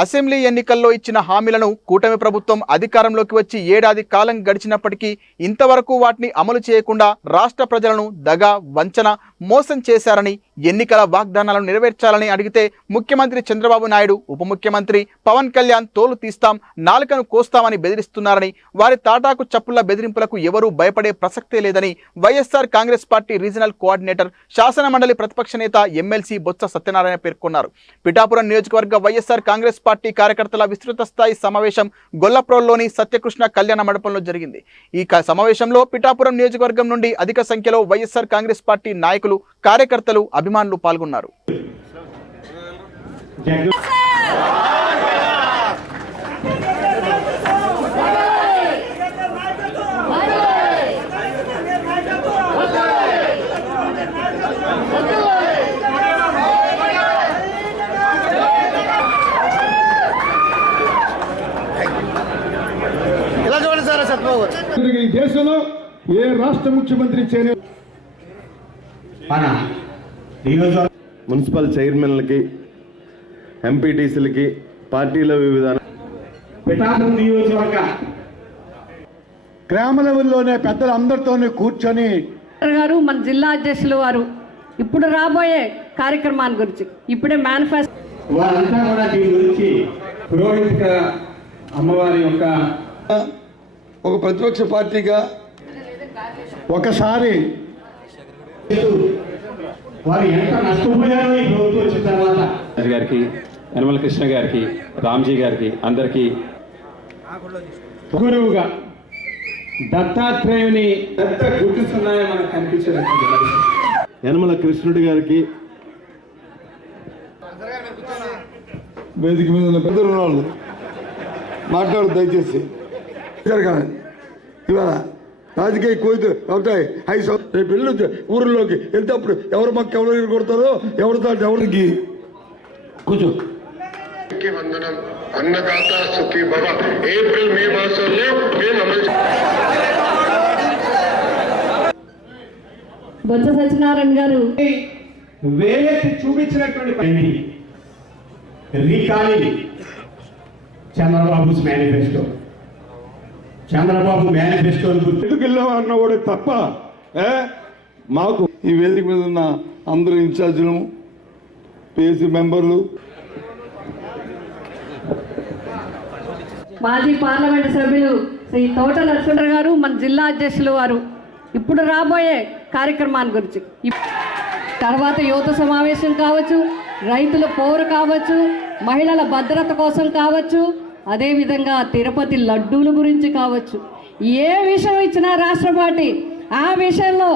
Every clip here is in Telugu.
అసెంబ్లీ ఎన్నికల్లో ఇచ్చిన హామీలను కూటమి ప్రభుత్వం అధికారంలోకి వచ్చి ఏడాది కాలం గడిచినప్పటికీ ఇంతవరకు వాటిని అమలు చేయకుండా రాష్ట్ర ప్రజలను దగా వంచన మోసం చేశారని ఎన్నికల వాగ్దానాలను నెరవేర్చాలని అడిగితే ముఖ్యమంత్రి చంద్రబాబు నాయుడు ఉప ముఖ్యమంత్రి పవన్ కళ్యాణ్ తోలు తీస్తాం నాలుకను కోస్తామని బెదిరిస్తున్నారని వారి తాటాకు చప్పుల బెదిరింపులకు ఎవరూ భయపడే ప్రసక్తే లేదని YSR Congress party regional coordinator శాసన మండలి ప్రతిపక్ష నేత ఎమ్మెల్సీ బొత్స సత్యనారాయణ పేర్కొన్నారు. పిఠాపురం నియోజకవర్గ వైఎస్ఆర్ కాంగ్రెస్ పార్టీ కార్యకర్తల విస్తృత స్థాయి సమావేశం గొల్లప్రోల్లోని సత్యకృష్ణ కళ్యాణ మండపంలో జరిగింది. ఈ సమావేశంలో పిఠాపురం నియోజకవర్గం నుండి అధిక సంఖ్యలో వైఎస్ఆర్ కాంగ్రెస్ పార్టీ నాయకులు, కార్యకర్తలు, అభిమానులు పాల్గొన్నారు. ఈ దేశంలో ఏ రాష్ట్ర ముఖ్యమంత్రి చేయలేదు. మున్సిపల్ చైర్మన్లకి, ఎంపీటీసీలకి, పార్టీల వివిధ గ్రామ లెవెల్లోనే పెద్దలు అందరితోనే కూర్చొని గారు మన జిల్లా అధ్యక్షులు వారు ఇప్పుడు రాబోయే కార్యక్రమాన్ని గురించి ఇప్పుడే మేనిఫెస్టో వారంతా కూడా దీని గురించి పురోహిత అమ్మవారి యొక్క ఒక ప్రతిపక్ష పార్టీగా ఒకసారి వారు ఎంత నష్టపోయారో ఈ ప్రభుత్వం వచ్చిన తర్వాత గారికి, యనమల కృష్ణ గారికి, రామ్జీ గారికి అందరికీ గురువుగా దత్తాత్రేయుని దత్త గుర్తిస్తున్నాయని మనకు కనిపించలేదు. యనమల కృష్ణుడి గారికి, వేదిక మీద ఉన్న పెద్దలు వాళ్ళు మాట్లాడు దయచేసి. ఇవాళ రాజకీయ కోయితే అవుతాయి. రేపు వెళ్ళి ఊరిలోకి వెళ్తేప్పుడు ఎవరు మాకు ఎవరు కొడతారో ఎవరితో ఎవరికి కూర్చో. వందనం అన్నదాత సుఖీ భవ. ఏప్రిల్ మే మాసంలో మేము అమలు బొత్స సత్యనారాయణ గారు వేలెత్తి చూపించినటువంటి రీకాలి చంద్రబాబు మేనిఫెస్టో. చంద్రబాబు మేనిఫెస్టో ఎందుకు వెళ్ళామన్న కూడా తప్ప మాకు ఈ వేదిక మీద ఉన్న అందరూ ఇన్ఛార్జీలు, పిఎస్సి మెంబర్లు, మాజీ పార్లమెంటు సభ్యులు శ్రీ తోట నరసింహ గారు మన జిల్లా అధ్యక్షులు వారు ఇప్పుడు రాబోయే కార్యక్రమాన్ని గురించి తర్వాత యువత సమావేశం కావచ్చు, రైతుల పౌరు కావచ్చు, మహిళల భద్రత కోసం కావచ్చు, అదేవిధంగా తిరుపతి లడ్డూల గురించి కావచ్చు, ఏ విషయం ఇచ్చినా రాష్ట్ర పార్టీ ఆ విషయంలో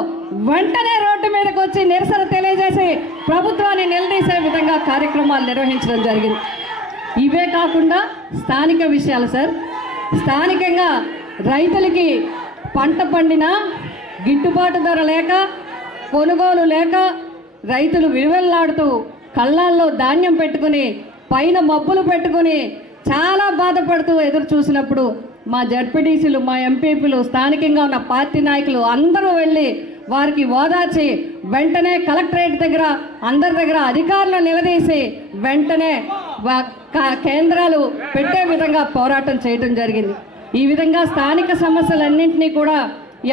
వెంటనే రోడ్డు మీదకి వచ్చి నిరసన తెలియజేసి ప్రభుత్వాన్ని నిలదీసే విధంగా కార్యక్రమాలు నిర్వహించడం జరిగింది. ఇవే కాకుండా స్థానిక విషయాలు సార్, స్థానికంగా రైతులకి పంట పండినా గిట్టుబాటు ధర లేక, కొనుగోలు లేక రైతులు విలువెల్లాడుతూ కళ్ళాల్లో ధాన్యం పెట్టుకుని పైన మబ్బులు పెట్టుకుని చాలా బాధపడుతూ ఎదురు చూసినప్పుడు మా జడ్పీటీసీలు, మా ఎంపీపీలు, స్థానికంగా ఉన్న పార్టీ నాయకులు అందరూ వెళ్ళి వారికి ఓదార్చి వెంటనే కలెక్టరేట్ దగ్గర అందరి దగ్గర అధికారులను నిలదీసి వెంటనే కేంద్రాలు పెట్టే విధంగా పోరాటం చేయడం జరిగింది. ఈ విధంగా స్థానిక సమస్యలన్నింటినీ కూడా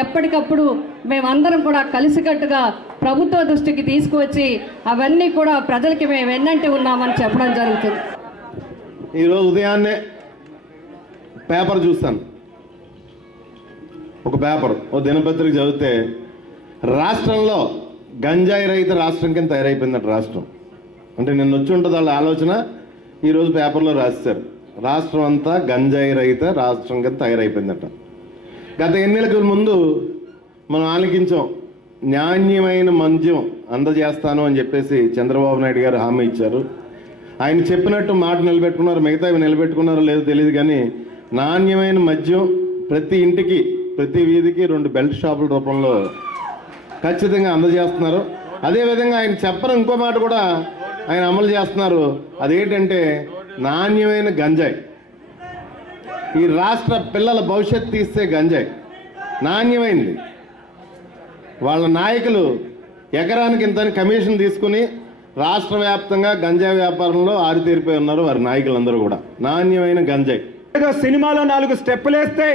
ఎప్పటికప్పుడు మేమందరం కూడా కలిసికట్టుగా ప్రభుత్వ దృష్టికి తీసుకువచ్చి అవన్నీ కూడా ప్రజలకి మేము వెన్నంటి ఉన్నామని చెప్పడం జరుగుతుంది. ఈరోజు ఉదయాన్నే పేపర్ చూస్తాను. ఒక పేపర్, ఓ దినపత్రిక చదివితే రాష్ట్రంలో గంజాయి రహిత రాష్ట్రం కింద తయారైపోయిందట రాష్ట్రం. అంటే నిన్న వచ్చి ఉంటుంది వాళ్ళ ఆలోచన, ఈరోజు పేపర్లో రాశారు రాష్ట్రం అంతా గంజాయి రహిత రాష్ట్రం కింద తయారైపోయిందట. గత ఎన్నికల ముందు మనం ఆలకించాం, నాణ్యమైన మద్యం అందజేస్తాను అని చెప్పేసి చంద్రబాబు నాయుడు గారు హామీ ఇచ్చారు. ఆయన చెప్పినట్టు మాట నిలబెట్టుకున్నారు, మిగతావి నిలబెట్టుకున్నారో లేదో తెలియదు, కానీ నాణ్యమైన మద్యం ప్రతి ఇంటికి, ప్రతి వీధికి 2 బెల్ట్ షాపుల రూపంలో ఖచ్చితంగా అందజేస్తున్నారు. అదేవిధంగా ఆయన చెప్పని ఇంకో మాట కూడా ఆయన అమలు చేస్తున్నారు. అదేంటంటే నాణ్యమైన గంజాయి. ఈ రాష్ట్ర పిల్లల భవిష్యత్తు తీస్తే గంజాయి నాణ్యమైనది. వాళ్ళ నాయకులు ఎకరానికి ఇంత కమిషన్ తీసుకుని రాష్ట్ర వ్యాప్తంగా గంజాయి వ్యాపారంలో ఆరితేరిపోయి ఉన్నారు వారి నాయకులందరూ కూడా. నాణ్యమైన గంజాయి ఏదో సినిమాలో 4 స్టెప్పులు వేస్తే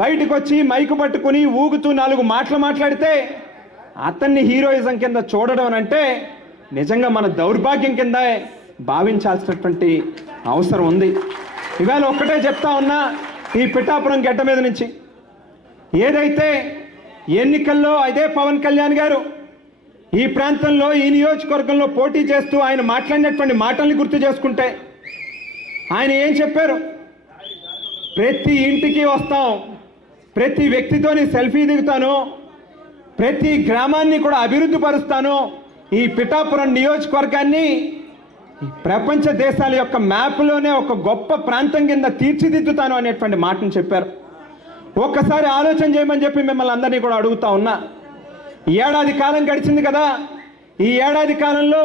బయటకు వచ్చి మైకు పట్టుకుని ఊగుతూ 4 మాటలు మాట్లాడితే అతన్ని హీరోయిజం కింద చూడడం అంటే నిజంగా మన దౌర్భాగ్యం కింద భావించాల్సినటువంటి అవసరం ఉంది. ఇవాళ ఒక్కటే చెప్తా ఉన్నా, ఈ పిఠాపురం గడ్డ మీద నుంచి ఏదైతే ఎన్నికల్లో అదే పవన్ కళ్యాణ్ గారు ఈ ప్రాంతంలో ఈ నియోజకవర్గంలో పోటీ చేస్తూ ఆయన మాట్లాడినటువంటి మాటల్ని గుర్తు చేసుకుంటే ఆయన ఏం చెప్పారు? ప్రతి ఇంటికి వస్తాం, ప్రతి వ్యక్తితోని సెల్ఫీ దిగుతాను, ప్రతి గ్రామాన్ని కూడా అభివృద్ధి పరుస్తాను, ఈ పిఠాపురం నియోజకవర్గాన్ని ప్రపంచ దేశాల యొక్క మ్యాప్లోనే ఒక గొప్ప ప్రాంతం కింద తీర్చిదిద్దుతాను అనేటువంటి మాటను చెప్పారు. ఒక్కసారి ఆలోచన చేయమని చెప్పి మిమ్మల్ని అందరినీ కూడా అడుగుతా ఉన్నా. ఏడాది కాలం గడిచింది కదా, ఈ ఏడాది కాలంలో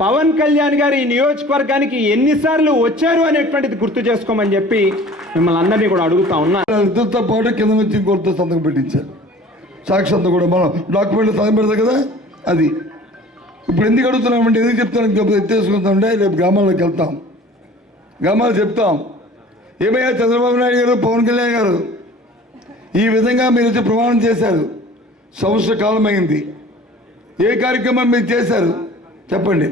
పవన్ కళ్యాణ్ గారు ఈ నియోజకవర్గానికి ఎన్నిసార్లు వచ్చారు అనేటువంటిది గుర్తు చేసుకోమని చెప్పి మిమ్మల్ని అందరినీ కూడా అడుగుతా ఉన్నా. ఇద్దరితో పాటు కింద నుంచి ఇంకొకరితో సంతకం పెట్టించారు. సాక్షి కూడా మనం డాక్యుమెంట్ సంతకం పెడతాం కదా, అది ఇప్పుడు ఎందుకు అడుగుతున్నామంటే, ఎందుకు చెప్తాను ఎత్తేసుకుంటామంటే, రేపు గ్రామాల్లోకి వెళ్తాం, గ్రామాలు చెప్తాం, ఏమయ్యా చంద్రబాబు నాయుడు గారు, పవన్ కళ్యాణ్ గారు ఈ విధంగా మీరు వచ్చి ప్రమాణం చేశారు, సంవత్సర కాలం అయింది, ఏ కార్యక్రమం మీరు చేశారు చెప్పండి.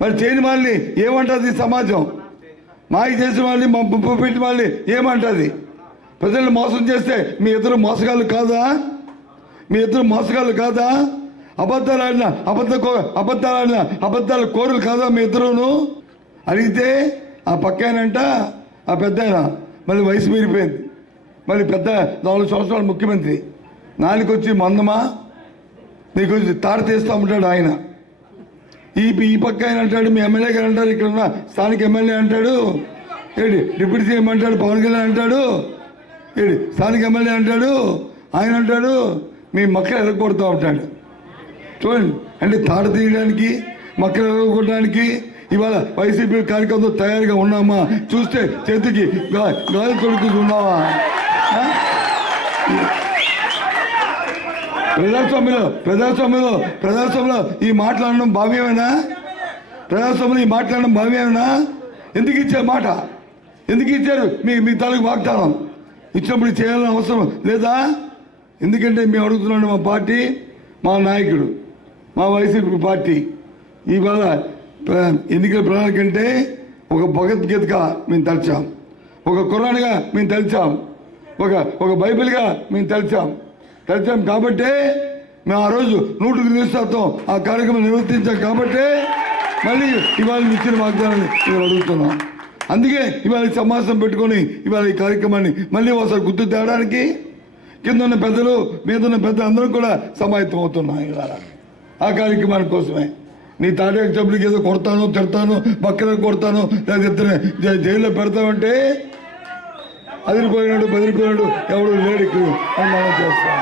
మరి చేయని వాళ్ళని ఏమంటుంది సమాజం? మాయ చేసిన వాళ్ళని, మా ముప్పు పెట్టిన వాళ్ళని ఏమంటుంది? ప్రజల్ని మోసం చేస్తే మీ ఇద్దరు మోసగాళ్ళు కాదా? మీ ఇద్దరు మోసగాళ్ళు కాదా? అబద్ధాలు ఆడిన అబద్ధాల కోరులు కాదా మీ ఇద్దరును? అడిగితే ఆ పక్కనంట, ఆ పెద్ద మళ్ళీ వయసు మీరిపోయింది, మళ్ళీ పెద్ద 4 సంవత్సరాలు ముఖ్యమంత్రి, నాలుగొచ్చి మందమా నీకు వచ్చి తాడ తీస్తూ ఉంటాడు ఆయన. ఈ పక్క ఆయన అంటాడు, మీ ఎమ్మెల్యే గారు అంటారు, ఇక్కడ ఉన్న స్థానిక ఎమ్మెల్యే అంటాడు, ఏంటి డిప్యూటీ సీఎం అంటాడు, పవన్ కళ్యాణ్ అంటాడు, ఏంటి స్థానిక ఎమ్మెల్యే అంటాడు, ఆయన అంటాడు మీ మక్కలు ఎరగొడుతూ ఉంటాడు. చూడండి, అంటే తాడ తీయడానికి, మక్కలు ఎరగొట్టడానికి ఇవాళ వైసీపీ కార్యక్రమంతో తయారుగా ఉన్నామా? చూస్తే చేతికి గాలి తొడుకుతున్నావా? ప్రజాస్వామ్యంలో ఈ మాట్లాడడం భావ్యమేనా? ప్రజాస్వామ్యంలో ఈ మాట్లాడడం భావ్యమేనా? ఎందుకు ఇచ్చారు మాట? ఎందుకు ఇచ్చారు మీ తాలూకు వాగ్దానం? ఇచ్చినప్పుడు చేయాలని అవసరం లేదా? ఎందుకంటే మేము అడుగుతున్నాడు, మా పార్టీ, మా నాయకుడు, మా వైసీపీ పార్టీ ఇవాళ ఎన్నికల ప్రణాళిక అంటే ఒక భగవద్గీతగా మేము తలిచాం, ఒక ఖురాన్గా మేము తలిచాం, ఒక బైబిల్గా మేము తలిచాం కాబట్టే మేము ఆ రోజు 100% ఆ కార్యక్రమం నిర్వర్తించాం కాబట్టే మళ్ళీ ఇవాళ ఇచ్చిన వాగ్దానాన్ని మేము అడుగుతున్నాం. అందుకే ఇవాళ సమావేశం పెట్టుకొని ఇవాళ ఈ కార్యక్రమాన్ని మళ్ళీ ఒకసారి గుర్తు తేవడానికి కింద ఉన్న పెద్దలు, మీద ఉన్న పెద్దలు అందరూ కూడా సమాయత్తం అవుతున్నాం ఇవాళ ఆ కార్యక్రమాని కోసమే. నీ తాటే చెప్పులకి ఏదో కొడతాను, తిడతాను, పక్కన కొడతాను, లేకపోతే జైల్లో పెడతామంటే అదిరిపోయినాడు, బెదిరిపోయినాడు ఎవడు లేడు ఇక్కడ అని మనం చేస్తాం.